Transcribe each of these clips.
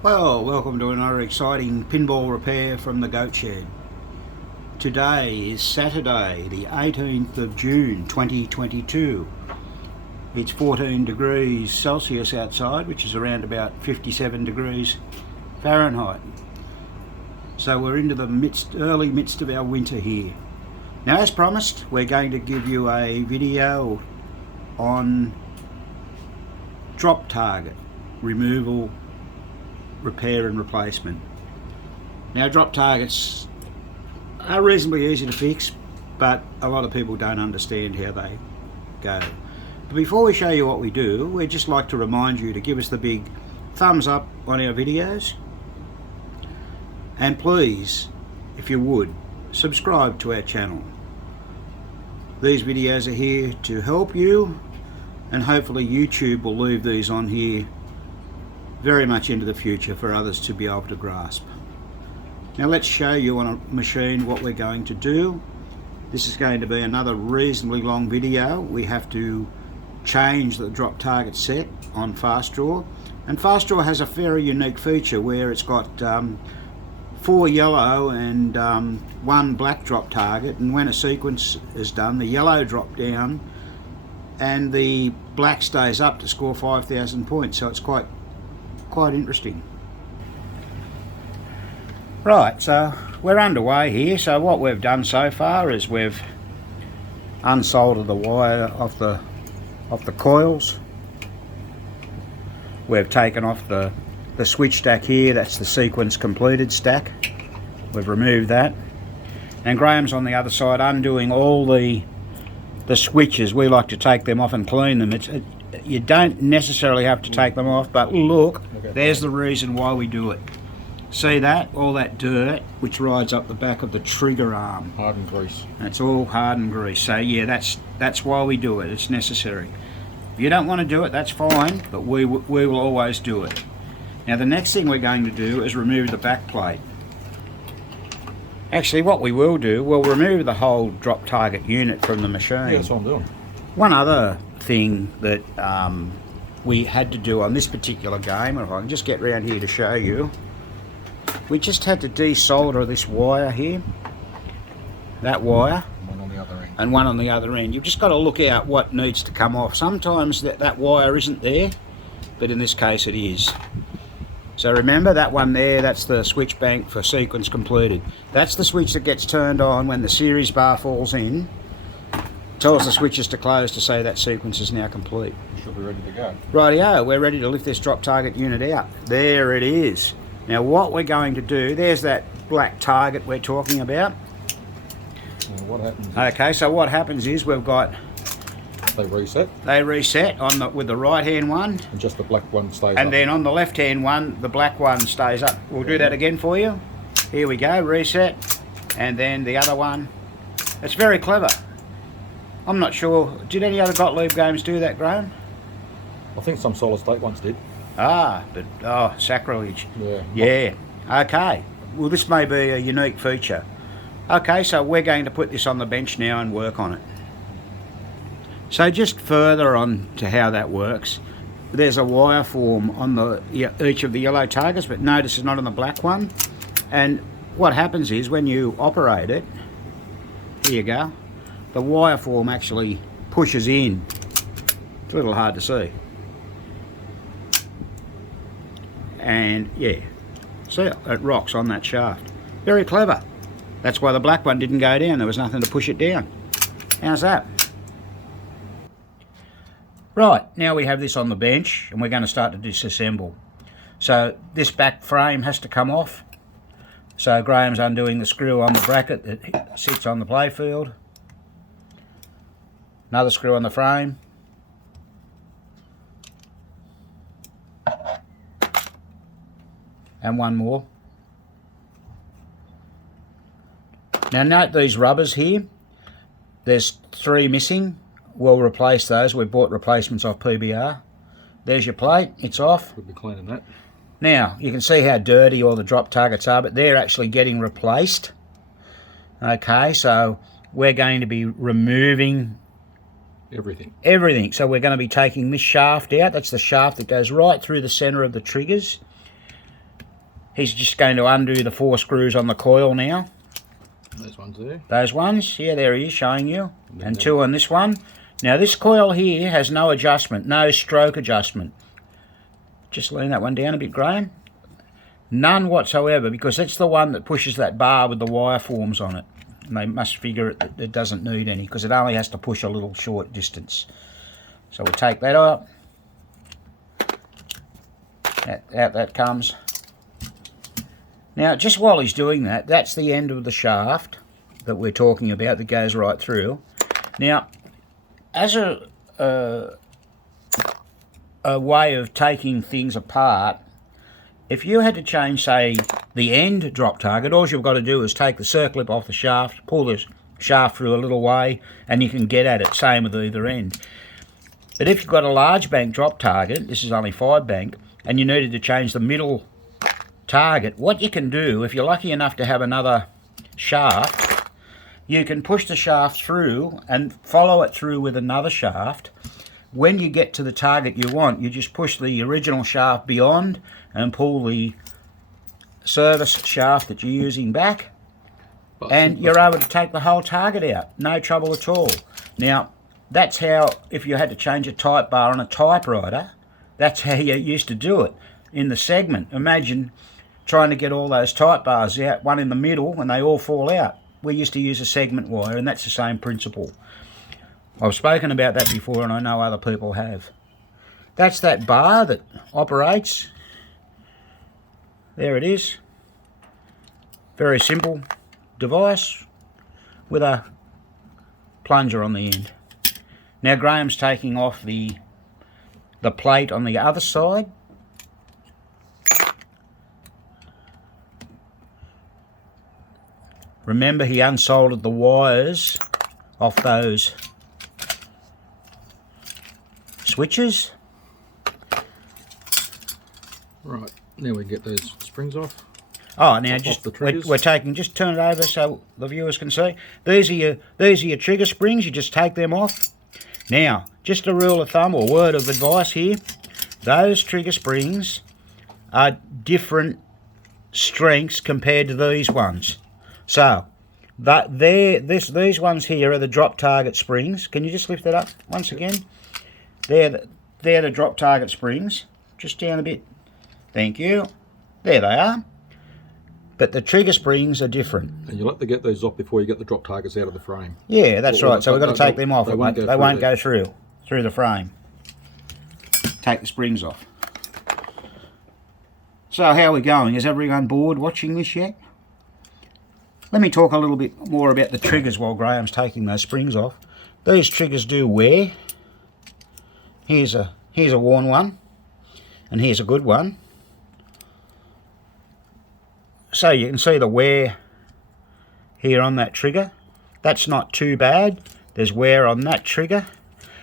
Well, welcome to another exciting pinball repair from the Goat Shed. Today is Saturday, the 18th of June 2022. It's 14 degrees Celsius outside, which is around about 57 degrees Fahrenheit. So we're into the early midst of our winter here. Now, as promised, we're going to give you a video on drop target removal, repair and replacement. Now, drop targets are reasonably easy to fix, but a lot of people don't understand how they go. But before we show you what we do, we'd just like to remind you to give us the big thumbs up on our videos, and please, if you would, subscribe to our channel. These videos are here to help you, and hopefully YouTube will leave these on here very much into the future for others to be able to grasp. Now let's show you on a machine what we're going to do. This is going to be another reasonably long video. We have to change the drop target set on Fast Draw, and Fast Draw has a very unique feature where it's got 4 yellow and 1 black drop target, and when a sequence is done, the yellow drop down and the black stays up to score 5,000 points, so it's quite interesting. Right, so we're underway here. So what we've done so far is we've unsoldered the wire off the coils. We've taken off the switch stack here. That's the sequence completed stack. We've removed that, and Graham's on the other side undoing all the switches. We like to take them off and clean them. You don't necessarily have to take them off, but look, there's the reason why we do it. See that? All that dirt which rides up the back of the trigger arm. Hardened grease. That's all hardened grease. So yeah, that's why we do it. It's necessary. If you don't want to do it, that's fine, but we will always do it. Now the next thing we're going to do is remove the back plate. Actually, what we will do, we'll remove the whole drop target unit from the machine. Yeah, that's what I'm doing. One other thing that we had to do on this particular game, and if I can just get round here to show you, we just had to desolder this wire here, that wire, One on the other end. and one on the other end. You've just got to look out what needs to come off. Sometimes that wire isn't there, but in this case it is. So remember that one there, that's the switch bank for sequence completed. That's the switch that gets turned on when the series bar falls in. Tells the switches to close to say that sequence is now complete. Should be ready to go. Rightio, we're ready to lift this drop target unit out. There it is. Now what we're going to do, there's that black target we're talking about. Now what happens? Okay, so what happens is we've got... They reset. They reset on with the right hand one. And just the black one stays up. And then on the left hand one, the black one stays up. We'll do that again for you. Here we go, reset. And then the other one. It's very clever. I'm not sure, did any other Gottlieb games do that, Graham? I think some solid state ones did. Ah, but oh, sacrilege. Yeah. Yeah, okay. Well, this may be a unique feature. Okay, so we're going to put this on the bench now and work on it. So just further on to how that works, there's a wire form on each of the yellow targets, but notice it's not on the black one. And what happens is when you operate it, here you go, the wire form actually pushes in. It's a little hard to see. And yeah, see, it rocks on that shaft. Very clever. That's why the black one didn't go down. There was nothing to push it down. How's that? Right, now we have this on the bench and we're going to start to disassemble. So this back frame has to come off. So Graham's undoing the screw on the bracket that sits on the playfield. Another screw on the frame. And one more. Now note these rubbers here. There's 3 missing. We'll replace those. We bought replacements off PBR. There's your plate. It's off. We'll be cleaning that. Now, you can see how dirty all the drop targets are, but they're actually getting replaced. Okay, so we're going to be removing everything. So we're going to be taking this shaft out. That's the shaft that goes right through the center of the triggers. He's just going to undo the 4 screws on the coil now. Those ones there. Those ones, yeah, there he is showing you. And 2 on this one. Now this coil here has no adjustment, no stroke adjustment. Just lean that one down a bit, Graham. None whatsoever, because that's the one that pushes that bar with the wire forms on it. And they must figure it that it doesn't need any, because it only has to push a little short distance. So we'll take that out. Out that comes. Now, just while he's doing that, that's the end of the shaft that we're talking about that goes right through. Now, as a way of taking things apart, if you had to change, say, the end drop target, all you've got to do is take the circlip off the shaft, pull the shaft through a little way, and you can get at it, same with either end. But if you've got a large bank drop target, this is only 5 bank, and you needed to change the middle target, what you can do, if you're lucky enough to have another shaft, you can push the shaft through and follow it through with another shaft. When you get to the target you want, you just push the original shaft beyond and pull the service shaft that you're using back, and you're able to take the whole target out. No trouble at all. Now, that's how, if you had to change a type bar on a typewriter, that's how you used to do it in the segment. Imagine trying to get all those type bars out, one in the middle, and they all fall out. We used to use a segment wire, and that's the same principle. I've spoken about that before, and I know other people have. That's that bar that operates. There it is. Very simple device with a plunger on the end. Now Graham's taking off the plate on the other side. Remember, he unsoldered the wires off those switches. Right, now we get those springs off. Oh, now we're taking, just turn it over so the viewers can see. These are your trigger springs. You just take them off. Now, just a rule of thumb or word of advice here. Those trigger springs are different strengths compared to these ones. So, these ones here are the drop target springs. Can you just lift that up once again? They're the drop target springs. Just down a bit. Thank you. There they are. But the trigger springs are different. And you'll have to get those off before you get the drop targets out of the frame. Yeah, that's right. So we've got to take them off. They won't go through the frame. Take the springs off. So how are we going? Is everyone bored watching this yet? Let me talk a little bit more about the triggers while Graham's taking those springs off. These triggers do wear. Here's a worn one, and here's a good one. So you can see the wear here on that trigger. That's not too bad. There's wear on that trigger.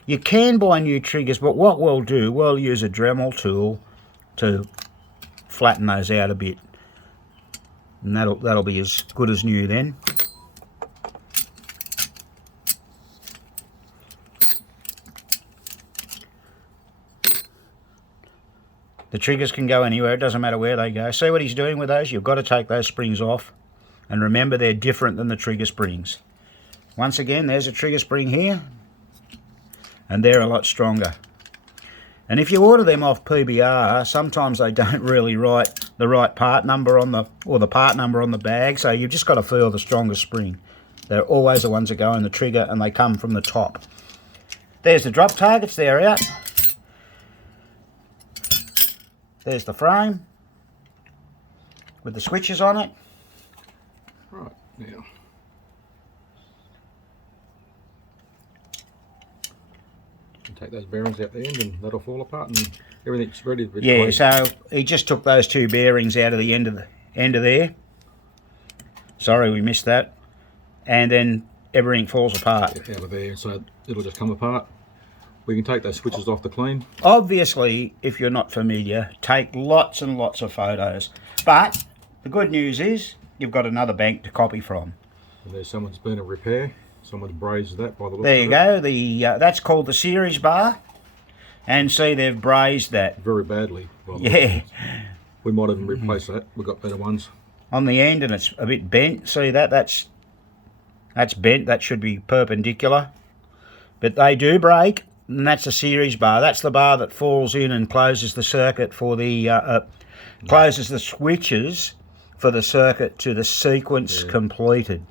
You can buy new triggers, but what we'll do, we'll use a Dremel tool to flatten those out a bit. And that'll be as good as new then. The triggers can go anywhere, it doesn't matter where they go. See what he's doing with those? You've got to take those springs off. And remember, they're different than the trigger springs. Once again, there's a trigger spring here. And they're a lot stronger. And if you order them off PBR, sometimes they don't really write the right part number on the part number on the bag, so you've just got to feel the strongest spring. They're always the ones that go in the trigger, and they come from the top. There's the drop targets, they're out. There's the frame with the switches on it. Right, now. Take those bearings out the end and that'll fall apart and everything's ready to be clean. So he just took those 2 bearings out of the end of there. Sorry, we missed that. And then everything falls apart. Out of there, so it'll just come apart. We can take those switches off to clean. Obviously, if you're not familiar, take lots and lots of photos. But the good news is you've got another bank to copy from. And there's someone's been a repair. Someone's brazed that by the looks There you go. That's called the series bar. And see, they've brazed that. Very badly. Yeah. We might even replace that. We've got better ones. On the end, and it's a bit bent. See that? That's bent. That should be perpendicular. But they do break, and that's a series bar. That's the bar that falls in and closes the circuit for the closes the switches for the circuit to the sequence completed.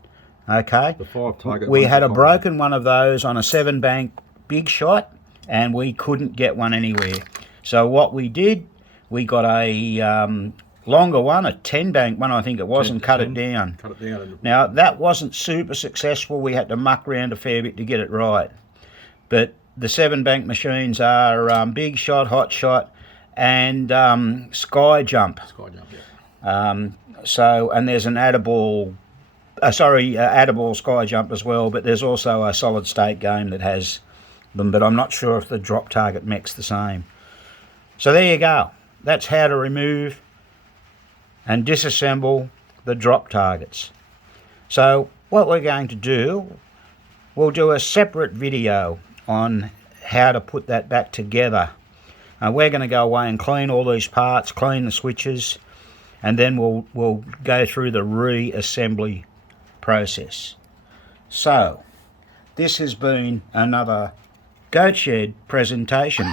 Okay. The 5 target. We had a broken one of those on a 7-bank big shot, and we couldn't get one anywhere. So what we did, we got a longer one, a 10-bank one I think it was, and cut it down. Cut it down. Now that wasn't super successful. We had to muck around a fair bit to get it right. But the 7-bank machines are big shot, hot shot, and sky jump. Sky jump, yeah. So, and there's an addable sky jump as well, but there's also a solid state game that has them, but I'm not sure if the drop target mech's the same. So there you go. That's how to remove and disassemble the drop targets. So what we're going to do, we'll do a separate video on how to put that back together. We're going to go away and clean all these parts, clean the switches, and then we'll go through the reassembly process. So this has been another Goat Shed presentation.